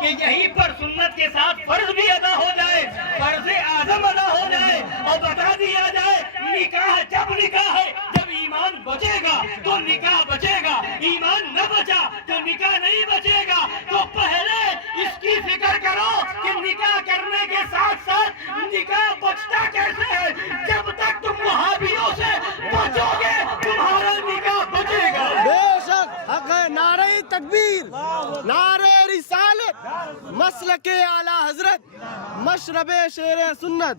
کہ یہیں پر سنت کے ساتھ فرض بھی ادا ہو جائے، فرض اعظم ادا ہو جائے، اور بتا دیا جائے نکاح جب نکاح ہے، جب ایمان بچے گا تو نکاح بچے گا، ایمان نہ بچا تو نکاح نہیں بچے گا۔ تو پہلے اس کی فکر کرو کہ نکاح کرنے کے ساتھ ساتھ نکاح بچتا کیسے ہے۔ جب تک تم وہابیوں سے بچو گے تمہارا نکاح بچے گا۔ بے شک حق ہے۔ نعرہ تکبیر، نعرہ رسالت، مسلک اعلی حضرت، مشرب شیر سنت۔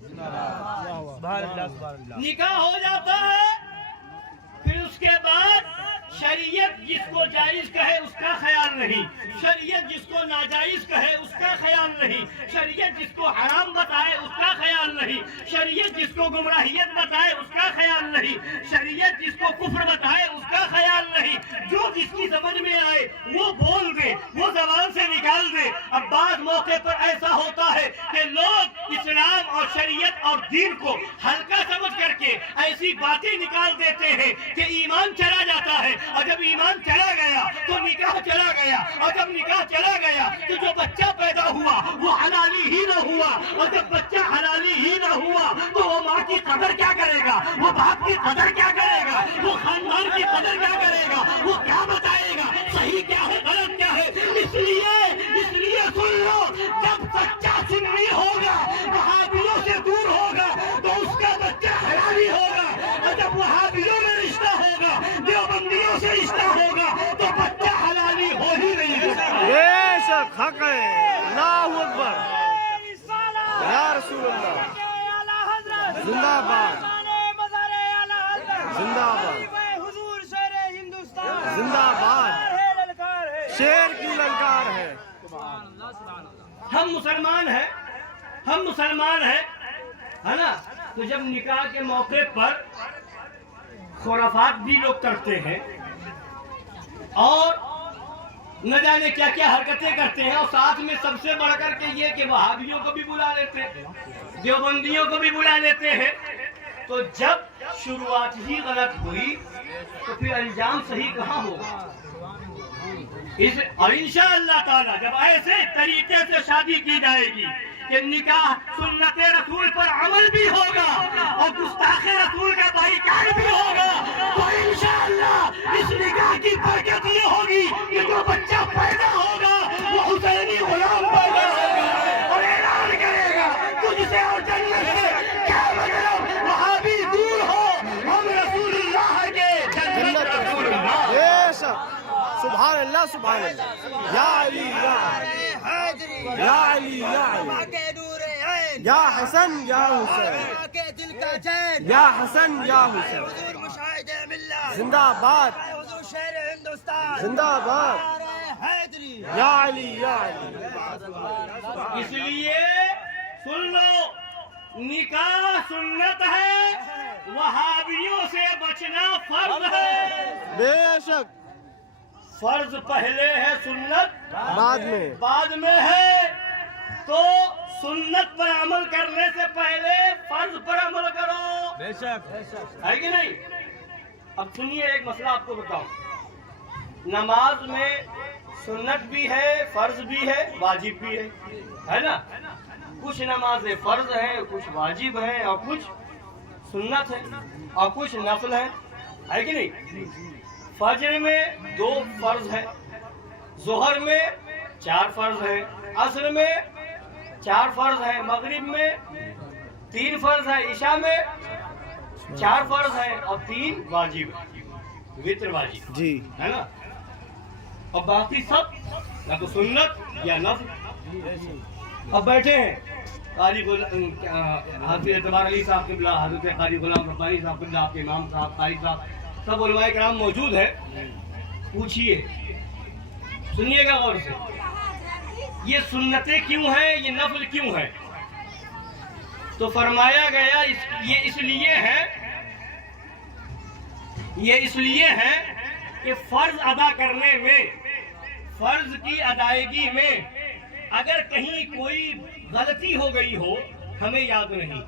نکاح ہو جاتا ہے، پھر اس کے بعد شریعت جس کو جائز کہے اس کا خیال نہیں، شریعت جس کو ناجائز کہے اس کا خیال نہیں، شریعت جس کو حرام بتائے اس کا خیال نہیں، شریعت جس کو گمراہیت بتائے اس کا خیال نہیں، شریعت جس کو کفر بتائے اس کا خیال نہیں۔ جو جس کی سمجھ میں آئے وہ بول دے، وہ زبان سے نکال دے۔ اب بعض موقع پر ایسا ہوتا ہے کہ لوگ اسلام اور شریعت اور دین کو ہلکا سمجھ کر کے ایسی باتیں نکال دیتے ہیں کہ ایمان چلا جاتا ہے، اور جب ایمان چلا گیا تو نکاح چلا گیا، اور جب نکاح چلا گیا تو جو بچہ پیدا ہوا وہ حلالی ہی نہ ہوا، اور جب بچہ حلالی ہی نہ ہوا تو وہ ماں کی قدر کیا کرے گا، وہ باپ کی قدر کیا کرے گا، وہ خاندان کی قدر کیا کرے گا، وہ کیا بتائے گا صحیح کیا ہے غلط کیا ہے۔ اس لیے سن لو، جب بچہ سنی ہوگا وہابیوں سے دور ہوگا تو اس کا بچہ حلالی ہوگا، اور جب وہابیوں میں رشتہ ہوگا دیوبندیوں سے رشتہ ہوگا تو بچہ حلالی ہو ہی نہیں ہے۔ بے شک حق ہے۔ اللہ اکبر یا رسول اللہ، زندہ باد، زندہ باد، زندہ باد، شیر کی للکار ہے۔ ہم مسلمان ہیں، ہم مسلمان ہیں، ہے نا؟ تو جب نکاح کے موقع پر خرافات بھی لوگ کرتے ہیں اور نہ جانے کیا کیا حرکتیں کرتے ہیں، اور ساتھ میں سب سے بڑھ کر کے یہ کہ وہابیوں کو بھی بلا لیتے ہیں، دیوبندیوں کو بھی بلا لیتے ہیں، تو جب شروعات ہی غلط ہوئی تو پھر انجام صحیح کہاں ہوگا؟ اور انشاءاللہ تعالی جب ایسے طریقے سے شادی کی جائے گی کہ نکاح سنت رسول پر عمل بھی ہوگا اور گستاخ رسول کا بائیکاٹ بھی ہوگا، تو انشاءاللہ اس نکاح کی برکت یہ ہوگی کہ جو بچہ پیدا ہوگا وہ حسینی غلام پیدا ہوگا اور اعلان کرے گا تجھ سے اور جنت سے کیا مطلب، وہابی دور ہو، ہم رسول اللہ کے جنت رسول اللہ۔ بے شک، سبحان اللہ، سبحان اللہ، یا علی یا علی، یا علی یا علی، یا حسن یا حسین، یا حسن یا حسین، زندہ باد، زندہ باد، یا علی یا علی۔ اس لیے سن لو، نکاح سنت ہے، وہابیوں سے بچنا فرض ہے۔ بے شک، فرض پہلے ہے، سنت بعد میں ہے، تو سنت پر عمل کرنے سے پہلے فرض پر عمل کرو، بے شک، ہے کہ نہیں؟ اب سنیے ایک مسئلہ آپ کو بتاؤں، نماز میں سنت بھی ہے، فرض بھی ہے، واجب بھی ہے نا؟ کچھ نمازیں فرض ہیں، کچھ واجب ہیں، اور کچھ سنت ہے، اور کچھ نفل ہے کہ نہیں؟ فجر میں 2 فرض ہیں، ظہر میں 4 فرض ہیں، عصر میں 4 فرض ہیں، مغرب میں 3 فرض ہیں، عشاء میں 4 فرض ہیں اور 3 واجب ہیں، وتر واجب جی، ہے نا؟ اور باقی سب یا تو سنت یا نفل۔ اب بیٹھے ہیں قاری حافظ اعتبار علی صاحب قبلہ، حضرت قاری غلام ربانی صاحب قبلہ، آپ کے امام صاحب، قاری صاحب، سب علماء کرام موجود ہیں۔ پوچھئے، سنیے گا غور سے، یہ سنتیں کیوں ہیں، یہ نفل کیوں ہیں؟ تو فرمایا گیا یہ اس لیے ہے کہ فرض ادا کرنے میں، فرض کی ادائیگی میں اگر کہیں کوئی غلطی ہو گئی ہو، ہمیں یاد نہیں،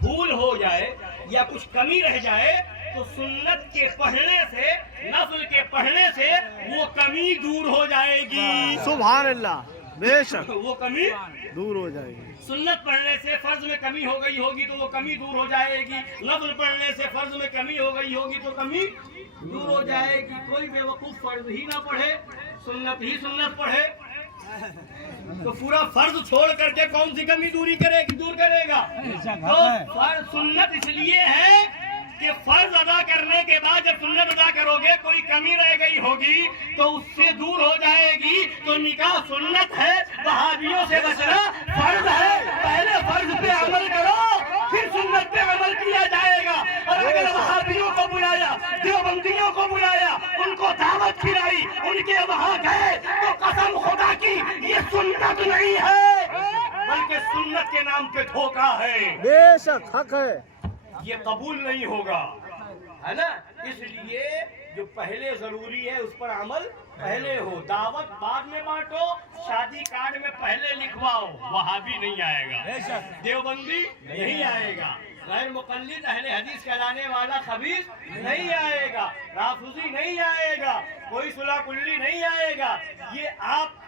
بھول ہو جائے یا کچھ کمی رہ جائے، تو سنت کے پڑھنے سے، نفل کے پڑھنے سے وہ کمی دور ہو جائے گی۔ سبحان اللہ، بے شک وہ کمی دور ہو جائے گی. سنت پڑھنے سے فرض میں کمی ہو گئی ہوگی تو وہ کمی دور ہو جائے گی. نفل پڑھنے سے فرض میں کمی ہو گئی ہوگی تو کمی دور ہو جائے گی. کوئی بے وقوف فرض ہی نہ پڑھے, سنت ہی سنت پڑھے تو پورا فرض چھوڑ کر کے کون سی کمی دور کرے گا. تو فرض سنت اس لیے ہے کہ فرض ادا کرنے کے بعد جب سنت ادا کرو گے کوئی کمی رہ گئی ہوگی تو اس سے دور ہو جائے گی. تو نکاح سنت ہے, وہابیوں سے بچنا فرض ہے. پہلے فرض پہ عمل کرو پھر سنت پہ عمل کیا جائے گا. اور اگر وہابیوں کو بلایا, دیوبندیوں کو بلایا, ان کو دعوت کھلائی, ان کے وہاں گئے تو قسم خدا کی یہ سنت نہیں ہے بلکہ سنت کے نام پہ دھوکہ ہے. بے شک حق ہے. یہ قبول نہیں ہوگا, ہے نا. اس لیے جو پہلے ضروری ہے اس پر عمل پہلے ہو. دعوت بعد میں بانٹو, شادی کارڈ میں پہلے لکھواؤ. وہابی نہیں آئے گا, دیوبندی نہیں آئے گا, غیر مقلد اہل حدیث کہلانے والا خبیث نہیں آئے گا, رافضی نہیں آئے گا, کوئی صلح کلی نہیں آئے گا. یہ آپ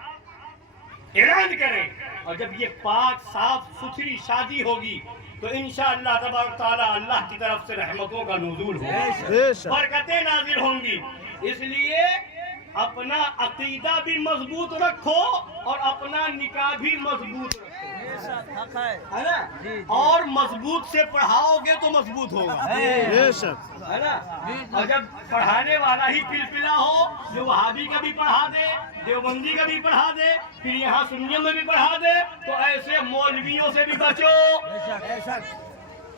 اعلان کریں. اور جب یہ پاک صاف ستھری شادی ہوگی تو انشاءاللہ تبارک تعالیٰ اللہ کی طرف سے رحمتوں کا نزول ہوگا, بے شک برکتیں نازل ہوں گی. اس لیے اپنا عقیدہ بھی مضبوط رکھو اور اپنا نکاح بھی مضبوط رکھو, ہے نا. اور مضبوط سے پڑھاؤ گے تو مضبوط ہوگا, بے شک ہے نا. اور جب پڑھانے والا ہی پلپلا ہو جو وہابی کا بھی پڑھا دے, دیوبندی کا بھی پڑھا دے, پھر یہاں سنیوں میں بھی پڑھا دے, تو ایسے مولویوں سے بھی بچو.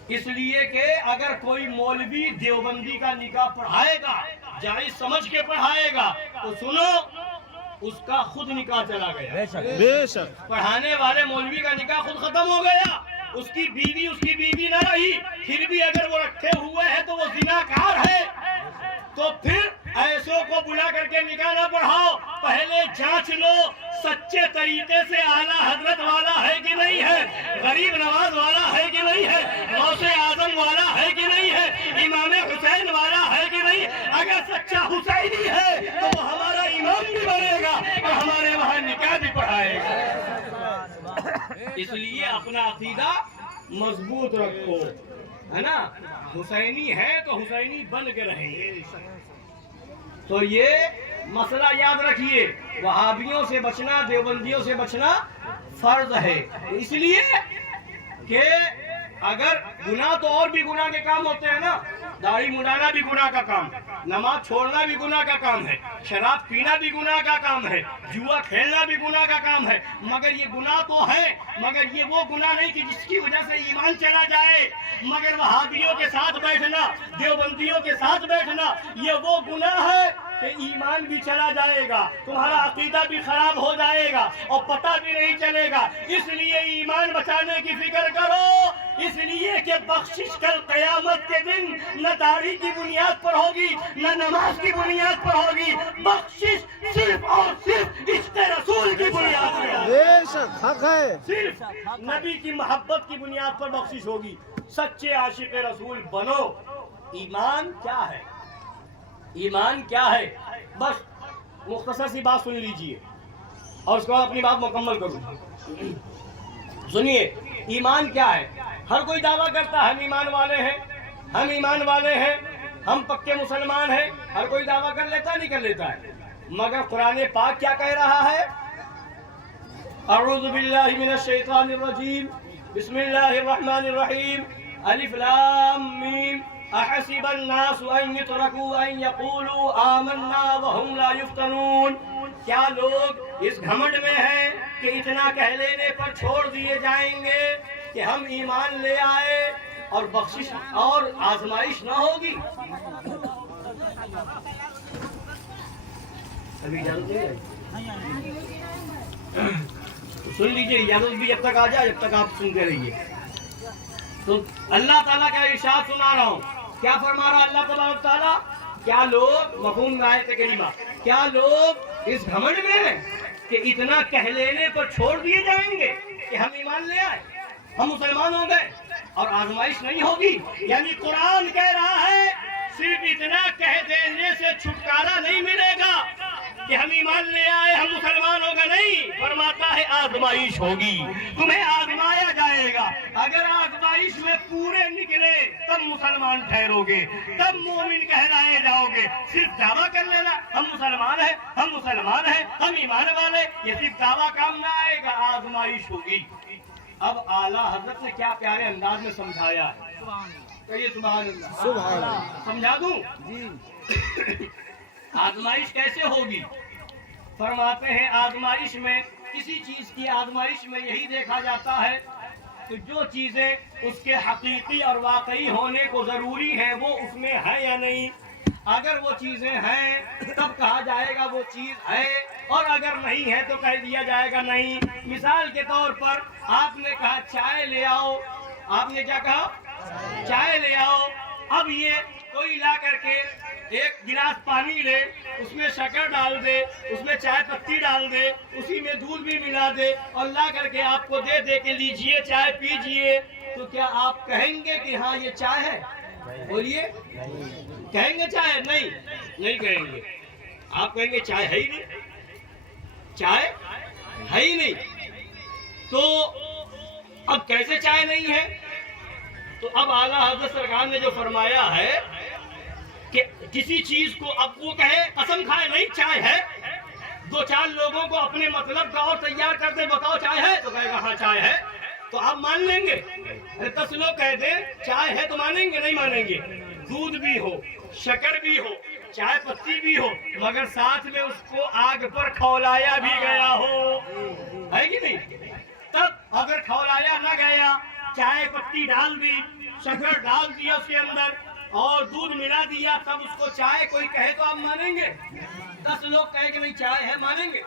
اس لیے کہ اگر کوئی مولوی دیوبندی کا نکاح پڑھائے گا, جائز سمجھ کے پڑھائے گا, تو سنو اس کا خود نکاح چلا گیا. بے شک پڑھانے والے مولوی کا نکاح خود ختم ہو گیا. اس کی بیوی نہ رہی, پھر بھی اگر وہ رکھے ہوئے ہیں تو وہ زناکار ہے. تو پھر ایسوں کو بلا کر کے نکاح نہ پڑھاؤ, پہلے جانچ لو سچے طریقے سے اعلیٰ حضرت والا ہے کہ نہیں ہے, غریب نواز والا ہے کہ نہیں ہے, غوث اعظم والا ہے کہ نہیں ہے, امام حسین والا ہے کہ نہیں. اگر سچا حسینی ہے تو وہ ہمارا امام بھی بنے گا اور ہمارے وہاں نکاح بھی پڑھائے گا. اس لیے اپنا عقیدہ مضبوط رکھو, ہے نا. حسینی ہے تو حسینی بن کے رہیں گے. تو یہ مسئلہ یاد رکھیے, وہابیوں سے بچنا, دیوبندیوں سے بچنا فرض ہے. اس لیے کہ اگر گناہ تو اور بھی گناہ کے کام ہوتے ہیں نا, داڑھی مڈانا بھی گناہ کا کام, نماز چھوڑنا بھی گناہ کا کام ہے, شراب پینا بھی گناہ کا کام ہے, جوا کھیلنا بھی گناہ کا کام ہے. مگر یہ گناہ تو ہے, مگر یہ وہ گناہ نہیں کہ جس کی وجہ سے ایمان چلا جائے. مگر وہابیوں کے ساتھ بیٹھنا, دیوبندیوں کے ساتھ بیٹھنا, یہ وہ گناہ ہے کہ ایمان بھی چلا جائے گا, تمہارا عقیدہ بھی خراب ہو جائے گا اور پتہ بھی نہیں چلے گا. اس لیے ایمان بچانے کی فکر کرو, اس لیے کہ بخشش کل قیامت کے دن نہ داڑھی کی بنیاد پر ہوگی نہ نماز کی بنیاد پر ہوگی, بخشش صرف اور صرف عشق رسول کی بنیاد پر ہوگی. بے شک حق ہے. صرف نبی کی محبت کی بنیاد پر بخشش ہوگی. سچے عاشق رسول بنو. ایمان کیا ہے, ایمان کیا ہے, بس مختصر سی بات سن لیجئے اور اس کے بعد اپنی بات مکمل کروں. سنیے, ایمان کیا ہے. ہر کوئی دعویٰ کرتا ہے ہم ایمان والے ہیں, ہم ایمان والے ہیں, ہم پکے مسلمان ہیں. ہر کوئی دعویٰ کر لیتا نہیں کر لیتا ہے. مگر قرآن پاک کیا کہہ رہا ہے, اعوذ باللہ من الشیطان الرجیم, بسم اللہ الرحمن الرحیم, الف لام میم, احسب الناس ان يتركوا ان يقولوا آمنا وهم لا يفتنون. کیا لوگ اس گھمنڈ میں ہیں کہ اتنا کہہ لینے پر چھوڑ دیے جائیں گے کہ ہم ایمان لے آئے اور بخشش اور آزمائش نہ ہوگی. ابھی اجازت نہیں ہے, سن لیجیے, اجازت بھی جب تک آ جائے جب تک آپ سنتے رہیے. تو اللہ تعالیٰ کا ارشاد سنا رہا ہوں. کیا فرما رہا اللہ تبارک تعالیٰ, کیا لوگ, مفہوم آیت کریمہ, کیا لوگ اس گھمنڈ میں ہیں کہ اتنا کہہ لینے پر چھوڑ دیے جائیں گے کہ ہم ایمان لے آئے, ہم مسلمان ہو گئے اور آزمائش نہیں ہوگی. یعنی قرآن کہہ رہا ہے صرف اتنا کہہ دینے سے چھٹکارا نہیں ملے گا, کہ ہم ایمان لے آئے ہم مسلمان ہو گئے، نہیں، فرماتا ہے آزمائش ہوگی، تمہیں آزمایا جائے گا، اگر آزمائش میں پورے نکلے تب مسلمان ٹھہرو گے، تب مومن کہلائے جاؤ گے۔ صرف دعویٰ کر لینا ہم مسلمان ہیں، ہم مسلمان ہیں، ہم ایمان والے، یہ صرف دعویٰ کام نہ آئے گا، آزمائش ہوگی۔ اب اعلیٰ حضرت نے کیا پیارے انداز میں سمجھایا ہے، کہیے سبحان اللہ۔ سبحان اللہ۔ سمجھا دوں آزمائش کیسے ہوگی؟ فرماتے ہیں آزمائش میں، کسی چیز کی آزمائش میں یہی دیکھا جاتا ہے کہ جو چیزیں اس کے حقیقی اور واقعی ہونے کو ضروری ہیں وہ اس میں ہے یا نہیں۔ اگر وہ چیزیں ہیں تب کہا جائے گا وہ چیز ہے، اور اگر نہیں ہے تو کہہ دیا جائے گا نہیں۔ مثال کے طور پر آپ نے کہا چائے لے آؤ، آپ نے کیا کہا؟ چائے لے آؤ۔ اب یہ کوئی لا کر کے ایک گلاس پانی لے، اس میں شکر ڈال دے، اس میں چائے پتی ڈال دے، اسی میں دودھ بھی ملا دے اور لا کر کے آپ کو دے دے کہ لیجئے چائے پیجئے، تو کیا آپ کہیں گے کہ ہاں یہ چائے ہے؟ بولیے، کہیں گے چائے؟ نہیں کہیں گے، آپ کہیں گے چائے ہے ہی نہیں، چائے ہے ہی نہیں۔ تو اب کیسے چائے نہیں ہے؟ تو اب اعلیٰ حضرت سرکار نے جو فرمایا ہے کہ کسی چیز کو اب وہ کہے قسم کھائے نہیں چائے ہے، دو چار لوگوں کو اپنے مطلب کا اور تیار کر دے، بتاؤ چائے ہے، تو کہے گا ہاں چائے ہے، تو آپ مان لیں گے؟ 10 لوگ کہہ دیں چائے ہے تو مانیں گے؟ نہیں مانیں گے۔ دودھ بھی ہو، شکر بھی ہو، چائے پتی بھی ہو، مگر ساتھ میں اس کو آگ پر کھولایا بھی گیا ہو، ہے کہ نہیں؟ تب اگر کھولایا نہ گیا، چائے پتی ڈال دی، شکر ڈال دیا اس کے اندر اور دودھ ملا دیا، تب اس کو چائے کوئی کہے تو آپ مانیں گے؟ 10 لوگ کہے کہ نہیں چائے ہے، مانیں گے؟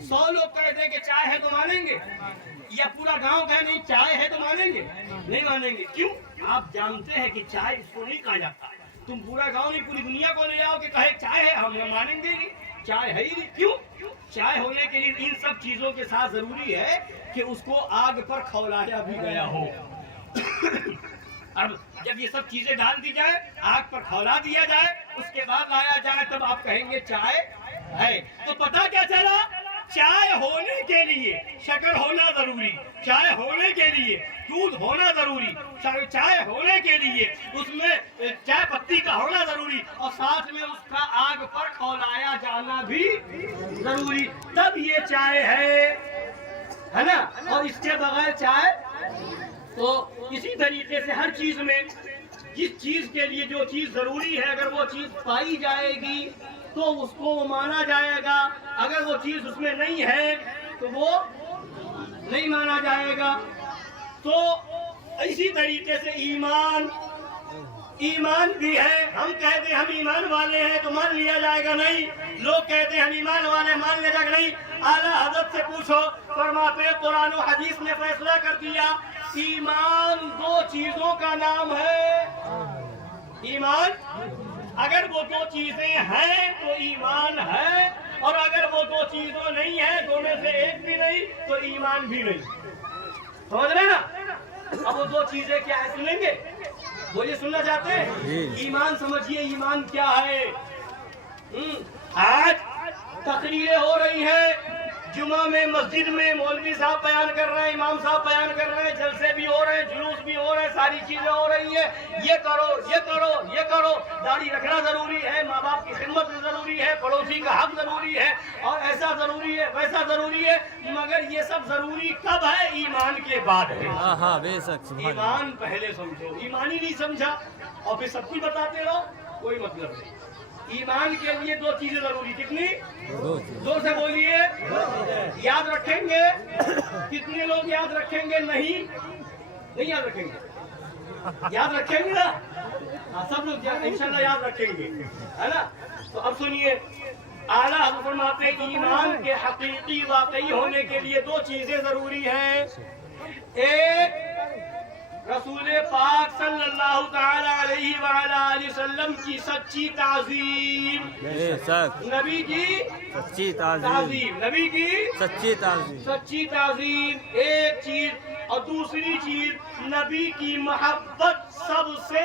100 لوگ کہہ دیں کہ چائے ہے تو مانیں گے؟ یا پورا گاؤں کہے نہیں چائے ہے تو مانیں گے؟ نہیں مانیں گے۔ کیوں؟ آپ جانتے ہیں کہ چائے اس کو نہیں کہا جاتا۔ تم پورا گاؤں نہیں پوری دنیا کو لے آؤ کہ کہے چائے ہے، ہم مانیں گے نہیں، چائے ہے ہی نہیں۔ کیوں؟ چائے ہونے کے لیے ان سب چیزوں کے ساتھ ضروری ہے کہ اس کو آگ پر کھولایا بھی گیا ہو۔ اب جب یہ سب چیزیں ڈال دی جائے، آگ پر کھولا دیا جائے، اس کے بعد لایا جائے، تب آپ کہیں گے چائے ہے۔ تو پتہ کیا چلا؟ چائے ہونے کے لیے شکر ہونا ضروری، چائے ہونے کے لیے دودھ ہونا ضروری، چائے ہونے کے لیے اس میں چائے پتی کا ہونا ضروری، اور ساتھ میں اس کا آگ پر کھولایا جانا بھی ضروری، تب یہ چائے ہے نا؟ اور اس کے بغیر چائے۔ تو اسی طریقے سے ہر چیز میں جس چیز کے لیے جو چیز ضروری ہے، اگر وہ چیز پائی جائے گی تو اس کو وہ مانا جائے گا، اگر وہ چیز اس میں نہیں ہے تو وہ نہیں مانا جائے گا۔ تو اسی طریقے سے ایمان بھی ہے، ہم کہتے ہیں ہم ایمان والے ہیں تو مان لیا جائے گا نہیں، لوگ کہتے ہیں ہم ایمان والے مان لیا جائے گا نہیں۔ اعلیٰ حضرت سے پوچھو، فرماتے ہیں قرآن و حدیث نے فیصلہ کر دیا، ایمان 2 چیزوں کا نام ہے۔ ایمان اگر وہ 2 چیزیں ہیں تو ایمان ہے، اور اگر وہ 2 چیزوں نہیں ہیں، 2 میں سے ایک بھی نہیں تو ایمان بھی نہیں۔ سمجھ رہے نا؟ اب وہ 2 چیزیں کیا ہے سنیں گے؟ بولیے، سننا چاہتے ہیں؟ ایمان سمجھیے، ایمان کیا ہے؟ آج تقریریں ہو رہی ہیں، جمعہ میں مسجد میں مولوی صاحب بیان کر رہے ہیں، امام صاحب بیان کر رہے ہیں، جلسے بھی ہو رہے ہیں، جلوس بھی ہو رہے ہیں، ساری چیزیں ہو رہی ہیں، یہ کرو یہ کرو یہ کرو، داڑھی رکھنا ضروری ہے، ماں باپ کی خدمت ضروری ہے، پڑوسی کا حق ضروری ہے، اور ایسا ضروری ہے ویسا ضروری ہے، مگر یہ سب ضروری کب ہے؟ ایمان کے بعد ہے۔ ہاں بے شک، ایمان پہلے سمجھو، ایمان ہی نہیں سمجھا اور پھر سب کچھ بتاتے رہو، کوئی مطلب نہیں۔ ایمان کے لیے 2 چیزیں ضروری، کتنی؟ 2 سے بولیے، یاد رکھیں گے؟ کتنے لوگ یاد رکھیں گے؟ نہیں یاد رکھیں گے؟ یاد رکھیں گے نا؟ سب لوگ انشاءاللہ یاد رکھیں گے، ہے نا؟ تو اب سنیے، اعلیٰ حضرت فرماتے ہیں کہ ایمان کے حقیقی واقعی ہونے کے لیے 2 چیزیں ضروری ہیں۔ ایک، رسول پاک صلی اللہ تعالی علیہ وآلہ وسلم کی سچی تعظیم، نبی کی سچی تعظیم، نبی کی سچی تعظیم ایک چیز، اور دوسری چیز نبی کی محبت سب سے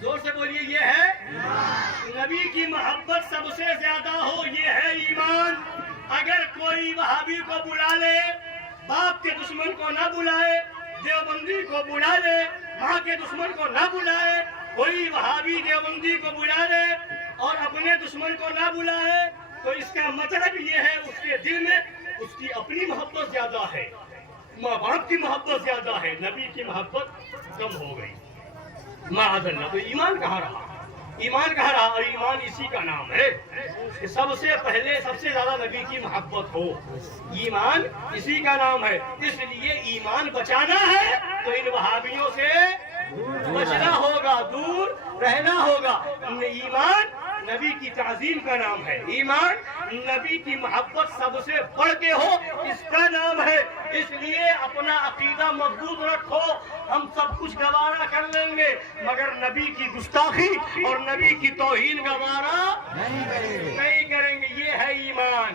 زور سے بولیے یہ ہے نبی کی محبت سب سے زیادہ ہو، یہ ہے ایمان۔ اگر کوئی وہابی کو بلا لے، باپ کے دشمن کو نہ بلائے، دیوبندی کو بلا لے، ماں کے دشمن کو نہ بلائے، کوئی وہابی دیوبندی کو بلا لے اور اپنے دشمن کو نہ بلائے، تو اس کا مطلب یہ ہے اس کے دل میں اس کی اپنی محبت زیادہ ہے، ماں باپ کی محبت زیادہ ہے، نبی کی محبت کم ہو گئی۔ معاذ اللہ، تو ایمان کہاں رہا؟ ایمان کہاں رہا؟ اور ایمان اسی کا نام ہے کہ سب سے پہلے سب سے زیادہ نبی کی محبت ہو، ایمان اسی کا نام ہے۔ اس لیے ایمان بچانا ہے تو ان وہابیوں سے بچنا ہوگا، دور رہنا ہوگا۔ ایمان نبی کی تعظیم کا نام ہے، ایمان نبی کی محبت سب سے بڑھ کے ہو اس کا نام ہے۔ اس لیے اپنا عقیدہ مضبوط رکھو، ہم سب کچھ گوارا کر لیں گے مگر نبی کی گستاخی اور نبی کی توہین گوارا نہیں کریں گے، یہ ہے ایمان۔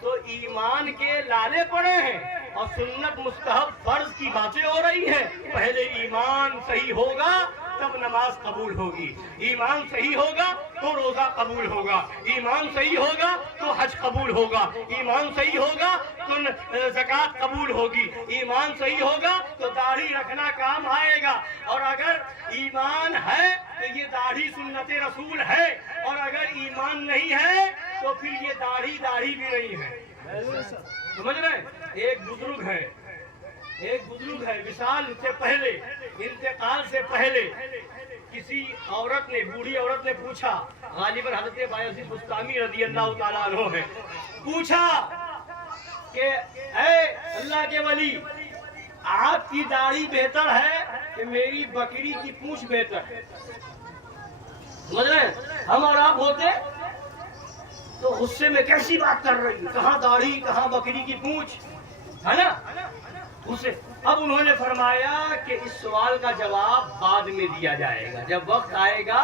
تو ایمان کے لالے پڑے ہیں اور سنت مستحب فرض کی باتیں ہو رہی ہیں۔ پہلے ایمان صحیح ہوگا تب نماز قبول ہوگی، ایمان صحیح ہوگا تو روزہ قبول ہوگا، ایمان صحیح ہوگا تو حج قبول ہوگا، ایمان صحیح ہوگا تو زکوٰۃ قبول ہوگی، ایمان صحیح ہوگا تو داڑھی رکھنا کام آئے گا۔ اور اگر ایمان ہے تو یہ داڑھی سنت رسول ہے، اور اگر ایمان نہیں ہے تو پھر یہ داڑھی بھی نہیں ہے۔ سمجھ رہے ہیں؟ ایک بزرگ ہے وصال سے پہلے، انتقال سے پہلے کسی عورت نے، بوڑھی عورت نے پوچھا، غالباً حضرت بایزید بستامی رضی اللہ تعالیٰ عنہ ہے، پوچھا کہ اے اللہ کے ولی، آپ کی داڑھی بہتر ہے کہ میری بکری کی پونچھ بہتر ہے؟ سمجھ رہے ہیں؟ ہم اور آپ ہوتے تو غصے میں کیسی بات کر رہی، کہاں داڑھی کہاں بکری کی پونچھ، ہے نا؟ اسے اب انہوں نے فرمایا کہ اس سوال کا جواب بعد میں دیا جائے گا، جب وقت آئے گا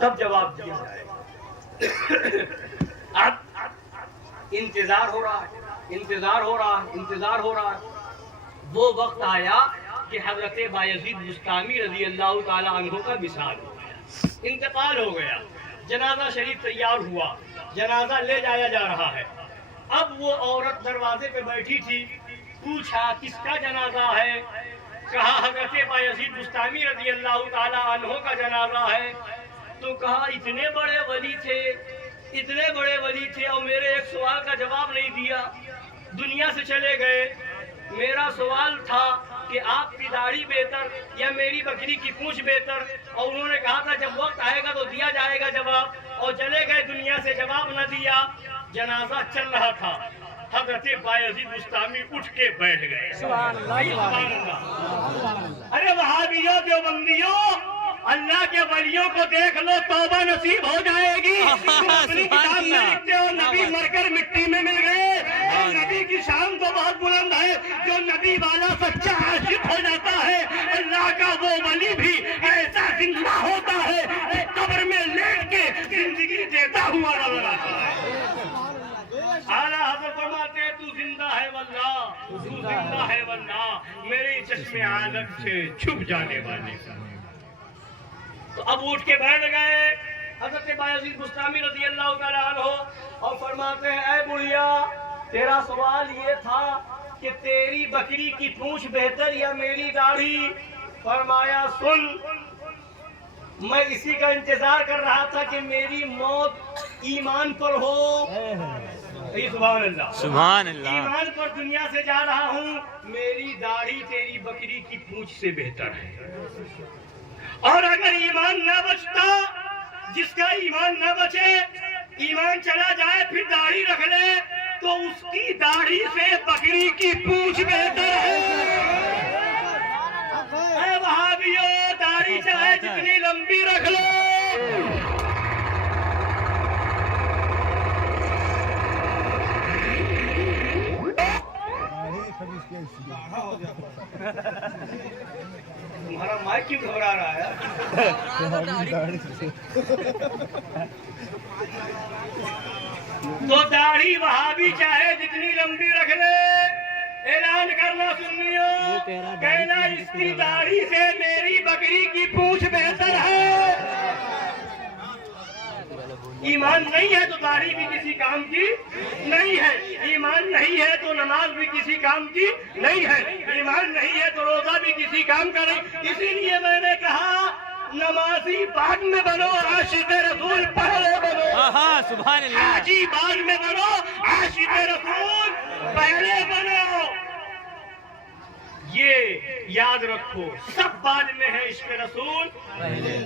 تب جواب دیا جائے گا۔ اب انتظار ہو رہا ہے۔ وہ وقت آیا کہ حضرت بایزید بستامی رضی اللہ تعالی عنہ کا وصال ہو گیا، انتقال ہو گیا، جنازہ شریف تیار ہوا، جنازہ لے جایا جا رہا ہے۔ اب وہ عورت دروازے پہ بیٹھی تھی، پوچھا کس کا جنازہ ہے؟ کہا حضرت بایزید بستامی رضی اللہ تعالی عنہ کا جنازہ ہے۔ تو کہا اتنے بڑے ولی تھے اور میرے ایک سوال کا جواب نہیں دیا، دنیا سے چلے گئے۔ میرا سوال تھا کہ آپ کی داڑھی بہتر یا میری بکری کی پونچھ بہتر، اور انہوں نے کہا تھا جب وقت آئے گا تو دیا جائے گا جواب، اور چلے گئے دنیا سے، جواب نہ دیا۔ جنازہ چل رہا تھا، حضرت بایزید بستامی اٹھ کے بیٹھ گئے۔ سبحان اللہ۔ ارے وہابیوں دیوبندیوں، اللہ کے ولیوں کو دیکھ لو، توبہ نصیب ہو جائے گی۔ اپنی کتاب میں لکھتے ہو نبی مر کر مٹی میں مل گئے، اور نبی کی شان تو بہت بلند ہے، جو نبی والا سچا عاشق ہو جاتا ہے اللہ کا وہ ولی بھی ایسا زندہ ہوتا ہے کہ قبر میں لیٹ کے زندگی دیتا ہوا نظر آتا ہے۔ اعلیٰ حضرت فرماتے تو زندہ ہے واللہ، میری چشم عادت سے چھپ جانے والے کا۔ تو اب اٹھ کے بیٹھ گئے حضرت بایزید بستامی رضی اللہ تعالیٰ عنہ اور فرماتے ہیں اے بڑھیا، تیرا سوال یہ تھا کہ تیری بکری کی پونچھ بہتر یا میری داڑھی؟ فرمایا سن، میں اسی کا انتظار کر رہا تھا کہ میری موت ایمان پر ہو۔ سبحان اللہ، سبحان اللہ، ایمان پر دنیا سے جا رہا ہوں، میری داڑھی تیری بکری کی پونچھ سے بہتر ہے۔ اور اگر ایمان نہ بچتا، جس کا ایمان نہ بچے، ایمان چلا جائے پھر داڑھی رکھ لے، تو اس کی داڑھی سے بکری کی پونچھ بہتر ہے۔ اے وہابیوں، داڑھی چاہے جتنی لمبی رکھ لو، تمہارا مائک کیوں گھبرا رہا ہے؟ تو داڑھی وہابی چاہے جتنی لمبی رکھ لے، اعلان کرنا سنیو، کہنا اس کی داڑھی سے میری بکری کی پونچھ بہتر ہے. ایمان نہیں ہے تو داڑھی بھی کسی کام کی نہیں ہے. ایمان نہیں ہے تو نماز بھی کسی کام کی نہیں ہے. ایمان نہیں ہے تو روزہ بھی کسی کام کا نہیں. اسی لیے میں نے کہا نمازی بعد میں بنو, عاشق رسول پہلے بنو. سبحان اللہ. حاجی بعد میں بنو, عاشق رسول پہلے بنو. یہ یاد رکھو, سب بعد میں ہے, عشق رسول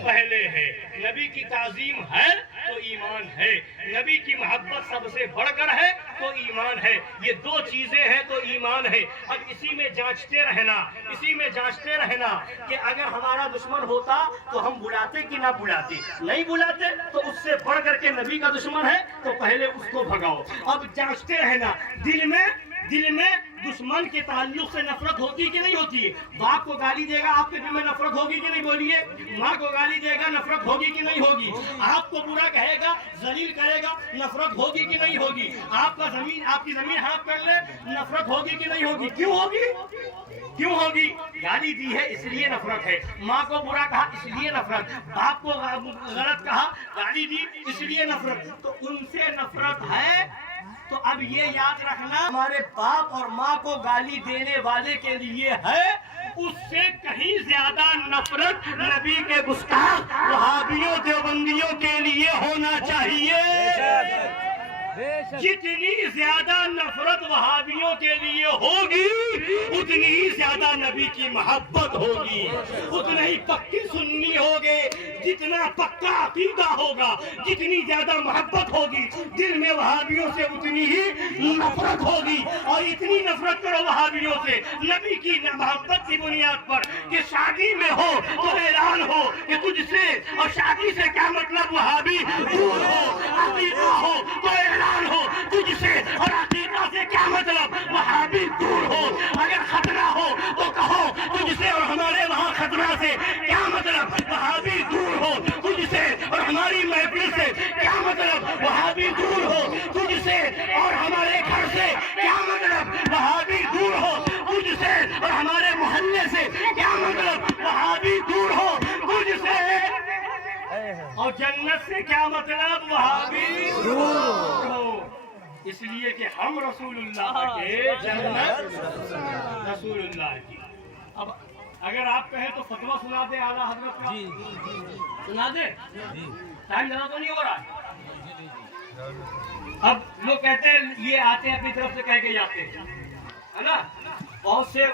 پہلے ہے. نبی کی تعظیم ہے تو ایمان ہے, نبی کی محبت سب سے بڑھ کر ہے تو ایمان ہے. یہ دو چیزیں ہیں تو ایمان ہے. اب اسی میں جانچتے رہنا کہ اگر ہمارا دشمن ہوتا تو ہم بلاتے کہ نہ بلاتے. نہیں بلاتے تو اس سے بڑھ کر کے نبی کا دشمن ہے تو پہلے اس کو بھگاؤ. اب جانچتے رہنا دل میں دشمن کے تعلق سے نفرت ہوتی کہ نہیں ہوتی ہے. باپ کو گالی دے گا, آپ کے دل میں نفرت ہوگی کہ نہیں, بولیے. ماں کو گالی دے گا, نفرت ہوگی کہ نہیں ہوگی. آپ کو برا کہے گا, ذلیل کرے گا, نفرت ہوگی کہ نہیں ہوگی. آپ کی زمین ہاتھ کر لے, نفرت ہوگی کہ نہیں ہوگی. کیوں ہوگی؟ گالی دی ہے اس لیے نفرت ہے. ماں کو برا کہا اس لیے نفرت. باپ کو غلط کہا, گالی دی اس لیے نفرت. تو ان سے نفرت ہے. تو اب یہ یاد رکھنا, ہمارے باپ اور ماں کو گالی دینے والے کے لیے ہے, اس سے کہیں زیادہ نفرت نبی کے گستاخ وہابیوں دیوبندیوں کے لیے ہونا چاہیے. جتنی زیادہ نفرت وہابیوں کے لیے ہوگی اتنی ہی زیادہ نبی کی محبت ہوگی. اتنے ہی پکی سنی ہوگے. جتنا پکا عقیدہ ہوگا, جتنی زیادہ محبت ہوگی دل میں وہابیوں سے اتنی ہی نفرت ہوگی. اور اتنی نفرت کرو وہابیوں سے نبی کی محبت کی بنیاد پر کہ شادی میں ہو تو اعلان ہو کہ تجھ سے, اور شادی سے کیا مطلب وہابی دور ہو. عقیدہ ہو تو اعلان ہو تجھ سے, اور عقیدہ سے کیا مطلب وہابی دور ہو. اگر خطرہ ہو تو کہو تجھ سے اور ہمارے وہاں خطرہ سے کیا مطلب وہابی دور ہو. تجھ سے اور ہماری محفل سے کیا مطلب وہابی دور ہو. تجھ سے اور ہمارے گھر سے کیا مطلب وہابی دور ہو. تجھ سے اور ہمارے محلے سے کیا مطلب وہابی دور ہو. تجھ سے اور جنت سے کیا مطلب وہابی دور ہو. اس لیے کہ ہم رسول اللہ کے, جنت رسول اللہ کی. اب اگر آپ کہیں تو فتویٰ سنا دے اعلیٰ حضرت کا, سنا دے. ٹائم زیادہ تو نہیں ہو رہا. اب لوگ کہتے ہیں یہ آتے ہیں اپنی طرف سے کہہ کے جاتے ہیں, ہے نا. بہت سے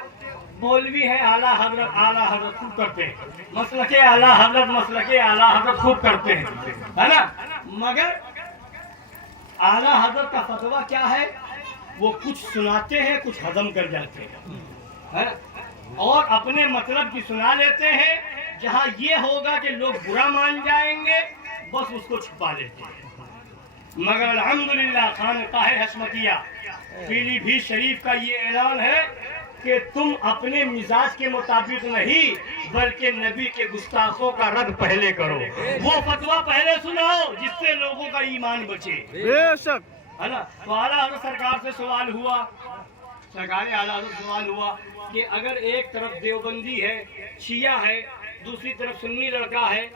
مولوی ہیں اعلیٰ حضرت خوب کرتے ہیں, مسلک اعلیٰ حضرت خوب کرتے ہیں, ہے نا. مگر اعلیٰ حضرت کا فتویٰ کیا ہے, وہ کچھ سناتے ہیں کچھ ہضم کر جاتے ہیں, اور اپنے مطلب کی سنا لیتے ہیں. جہاں یہ ہوگا کہ لوگ برا مان جائیں گے بس اس کو چھپا لیتے ہیں. مگر الحمدللہ خانقاہ حشمتیہ پیلی بھیت شریف کا یہ اعلان ہے کہ تم اپنے مزاج کے مطابق نہیں بلکہ نبی کے گستاخوں کا رد پہلے کرو. وہ فتویٰ پہلے سناؤ جس سے لوگوں کا ایمان بچے. بے شک, ہے نا. تو اعلیٰ حضرت سرکار سے سوال ہوا, سرکار اعلیٰ حضرت سوال ہوا کہ اگر ایک طرف دیوبندی ہے, شیعہ ہے, دوسری طرف سنی لڑکا ہے,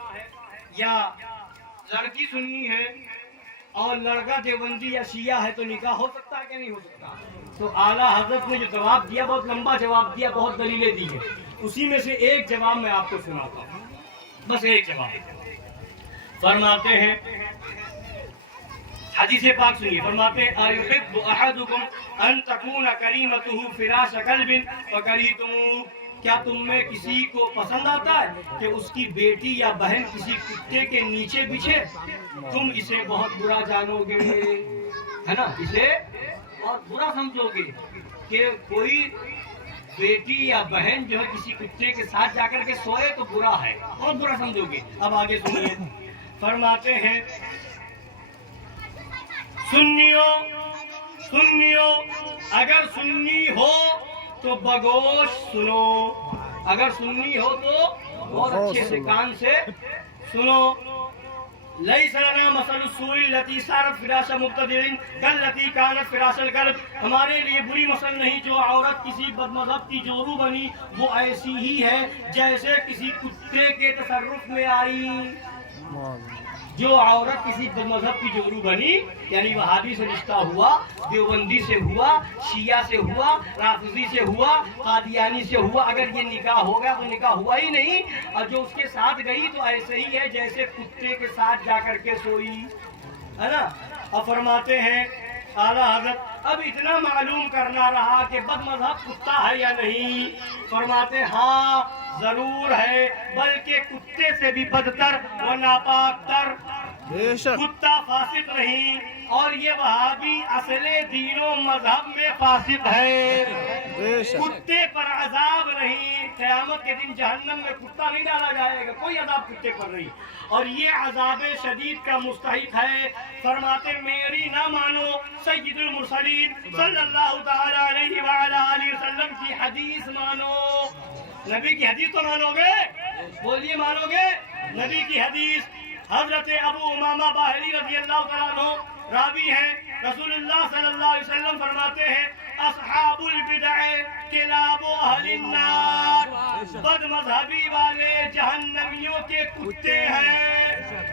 یا لڑکی سنی ہے اور لڑکا دیوبندی یا شیعہ ہے, تو نکاح ہو سکتا ہے کہ نہیں ہو سکتا؟ تو اعلیٰ حضرت نے جو جواب دیا بہت لمبا جواب دیا, بہت دلیلیں دی ہیں. اسی میں سے ایک جواب میں آپ کو سناتا ہوں, بس ایک جواب. فرماتے ہیں, حدیث پاک سنیے, فرماتے ہیں ایحب احدکم ان تکون کریمتہ فراش کلب فکریہتموہ. کیا تم میں کسی کو پسند آتا ہے کہ اس کی بیٹی یا بہن کسی کتے کے نیچے بچھے؟ تم اسے بہت برا جانو گے, ہے نا. اسے بہت برا سمجھو گے کہ کوئی بیٹی یا بہن جو ہے کسی کتے کے ساتھ جا کر کے سوئے تو برا ہے, بہت برا سمجھو گے. اب آگے سنیے, فرماتے ہیں سنیو اگر سنی ہو تو بگوش سنو. اگر سنی ہو تو بہت اچھے سے کان سے سنو. ليس لنا مثل السوء التي صارت فراش مبتدع كالتي كانت فراش الكلب. ہمارے لیے بری مثل نہیں جو عورت کسی بد مذہب کی جورو بنی، وہ ایسی ہی ہے جیسے کسی کتے کے تصرف میں آئی. جو عورت کسی بد مذہب کی جورو بنی، یعنی وہابی سے رشتہ ہوا، دیوبندی سے ہوا، شیعہ سے ہوا، رافضی سے ہوا، قادیانی سے ہوا، اگر یہ نکاح ہو گیا تو نکاح ہوا ہی نہیں، اور جو اس کے ساتھ گئی تو ایسے ہی ہے جیسے کتے کے ساتھ جا کر کے سوئی، ہے نا. اور فرماتے ہیں اعلیٰ حضرت اب اتنا معلوم کرنا رہا کہ بد مذہب کتا ہے یا نہیں. فرماتے ہاں ضرور ہے، بلکہ کتے سے بھی بدتر و ناپاک تر. بے شک کتا فاسق نہیں، اور یہ وہابی اصل دین و مذہب میں فاسق ہے. بے شک کتے پر عذاب نہیں، قیامت کے دن جہنم میں کتا نہیں ڈالا جائے گا، کوئی عذاب کتے پر نہیں، اور یہ عذاب شدید کا مستحق ہے. فرماتے میری نہ مانو، سید المرسلین صلی اللہ تعالی علیہ وآلہ آلہ وسلم کی حدیث مانو. نبی کی حدیث تو مانو گے؟ بولیے مانو گے؟ نبی کی حدیث. حضرت ابو امامہ باہلی رضی اللہ تعالیٰ عنہ راوی ہیں، رسول اللہ صلی اللہ علیہ وسلم فرماتے ہیں اصحاب البدع کلاب اہل النار. بد مذہبی والے جہنمیوں کے کتے ہیں.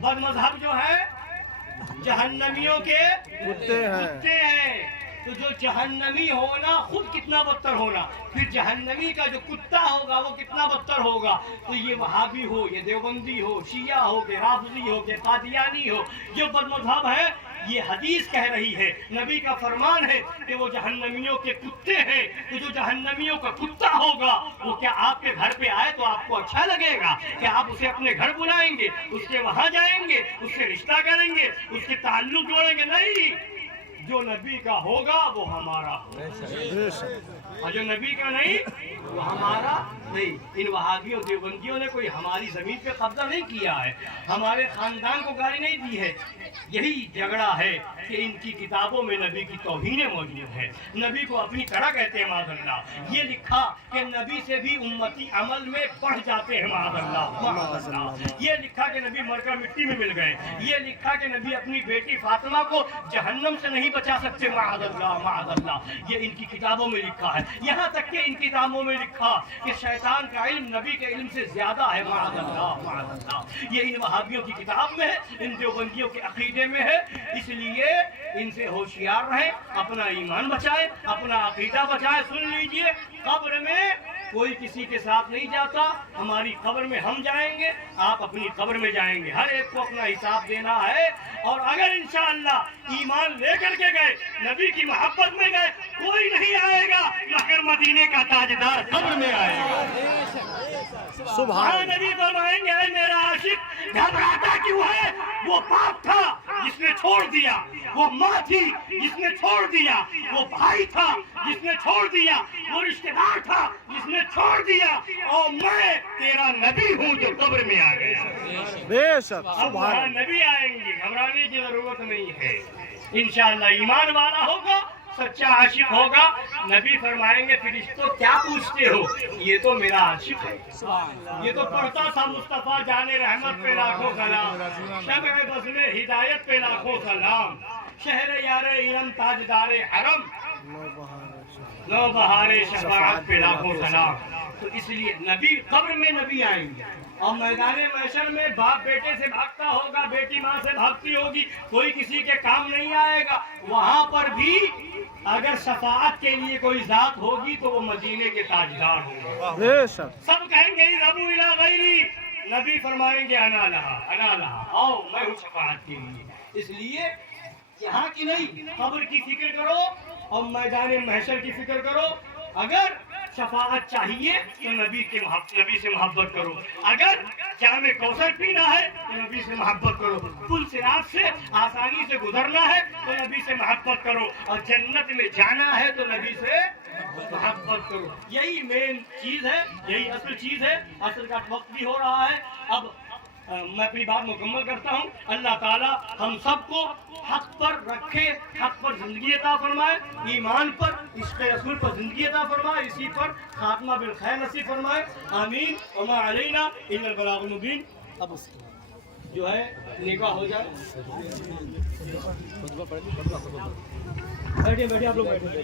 بد مذہب جو ہے جہنمیوں کے کتے ہیں. کتے ہیں. تو جو جہنمی ہونا خود کتنا بدتر ہونا، پھر جہنمی کا جو کتا ہوگا وہ کتنا بدتر ہوگا. تو یہ وہابی ہو، یہ دیوبندی ہو، شیعہ ہو، کہ رافضی ہو، کہ قادیانی ہو، جو بد مذہب ہے، یہ حدیث کہہ رہی ہے، نبی کا فرمان ہے کہ وہ جہنمیوں کے کتے ہیں. تو جو جہنمیوں کا کتا ہوگا وہ کیا آپ کے گھر پہ آئے تو آپ کو اچھا لگے گا؟ کہ آپ اسے اپنے گھر بلائیں گے، اس کے وہاں جائیں گے، اس سے رشتہ کریں گے، اس کے تعلق جوڑیں گے؟ نہیں. جو نبی کا ہوگا وہ ہمارا ہوگا، بے شک اور جو نبی کا نہیں وہ ہمارا نہیں. ان وہابیوں دیوبندیوں نے کوئی ہماری زمین پہ قبضہ نہیں کیا ہے، ہمارے خاندان کو گالی نہیں دی ہے. یہی جھگڑا ہے کہ ان کی کتابوں میں نبی کی توہینیں موجود ہے، نبی کو اپنی طرح کہتے ہیں معاذ اللہ. یہ لکھا کہ نبی سے بھی امتی عمل میں بڑھ جاتے ہیں معاذ اللہ، معاذ اللہ. یہ لکھا کہ نبی مر کر مٹی میں مل گئے. یہ لکھا کہ نبی اپنی بیٹی فاطمہ کو جہنم سے نہیں بچا سکتے معاذ اللہ، معاذ اللہ. یہ ان کی کتابوں میں لکھا ہے. یہاں تک کہ ان کتابوں میں لکھا کہ شیطان کا علم نبی کے علم سے زیادہ ہے معاذ اللہ، معاذ اللہ. یہ ان وہابیوں کی کتاب میں ہے، ان دیوبندیوں کے عقیدے میں ہے. اس لیے ان سے ہوشیار رہیں، اپنا ایمان بچائیں، اپنا عقیدہ بچائیں. سن لیجئے، قبر میں کوئی کسی کے ساتھ نہیں جاتا. ہماری قبر میں ہم جائیں گے، آپ اپنی قبر میں جائیں گے. ہر ایک کو اپنا حساب دینا ہے. اور اگر انشاءاللہ ایمان لے کر کے گئے، نبی کی محبت میں گئے، کوئی نہیں آئے گا مگر مدینے کا تاجدار قبر میں آئے گا. سبحان نبی فرمائیں گے اے میرا عاشق گھبراتا کیوں ہے؟ وہ باپ تھا جس نے چھوڑ دیا، وہ ماں تھی جس نے چھوڑ دیا، وہ بھائی تھا جس نے چھوڑ دیا، وہ رشتہ دار تھا جس نے چھوڑ دیا، اور میں تیرا نبی ہوں جو قبر میں آ گیا. بے شک اب سبحان وہاں نبی آئیں گے، گھبرانے کی ضرورت نہیں ہے. انشاءاللہ ایمان والا ہوگا، سچا عاشق ہوگا. نبی فرمائیں گے فرشتوں کیا پوچھتے ہو؟ یہ تو میرا عاشق ہے، یہ تو پڑھتا تھا مصطفیٰ جان رحمت پہ لاکھوں سلام، شمع بزم ہدایت پہ لاکھوں سلام، شہر یار علم تاجدار حرم، نو بہار شفاعت پہ لاکھوں سلام. تو اس لیے نبی قبر میں نبی آئیں گے، اور میدان محشر میں باپ بیٹے سے بھاگتا ہوگا، بیٹی ماں سے بھاگتی ہوگی، کوئی کسی کے کام نہیں آئے گا. وہاں پر بھی اگر شفاعت کے لیے کوئی ذات ہوگی تو وہ مدینے کے تاجدار ہوں گے. بے شک سب کہیں گے ربو الی غیری، نبی فرمائیں گے انا لہا، انا لہا، آؤ میں ہوں شفاعت کے لیے. اس لیے یہاں کی نہیں، قبر کی فکر کرو اور میدان محشر کی فکر کرو. اگر شفاعت چاہیے تو نبی سے محبت کرو. اگر جام کوثر پینا ہے تو نبی سے محبت کرو. پل صراط سے آسانی سے گزرنا ہے تو نبی سے محبت کرو. اور جنت میں جانا ہے تو نبی سے محبت کرو. یہی مین چیز ہے، یہی اصل چیز ہے. اصل کا وقت بھی ہو رہا ہے. اب میں اپنی بات مکمل کرتا ہوں. اللہ تعالیٰ ہم سب کو حق پر رکھے، حق پر زندگی عطا فرمائے، ایمان پر، عشق رسول پر زندگی عطا فرمائے، اسی پر خاتمہ بالخیر نصیب فرمائے. آمین. وما علینا الا البلاغ المبین. اب اس جو ہے نکاح ہو جائے. بیٹھیے بیٹھیے آپ لوگ بیٹھے.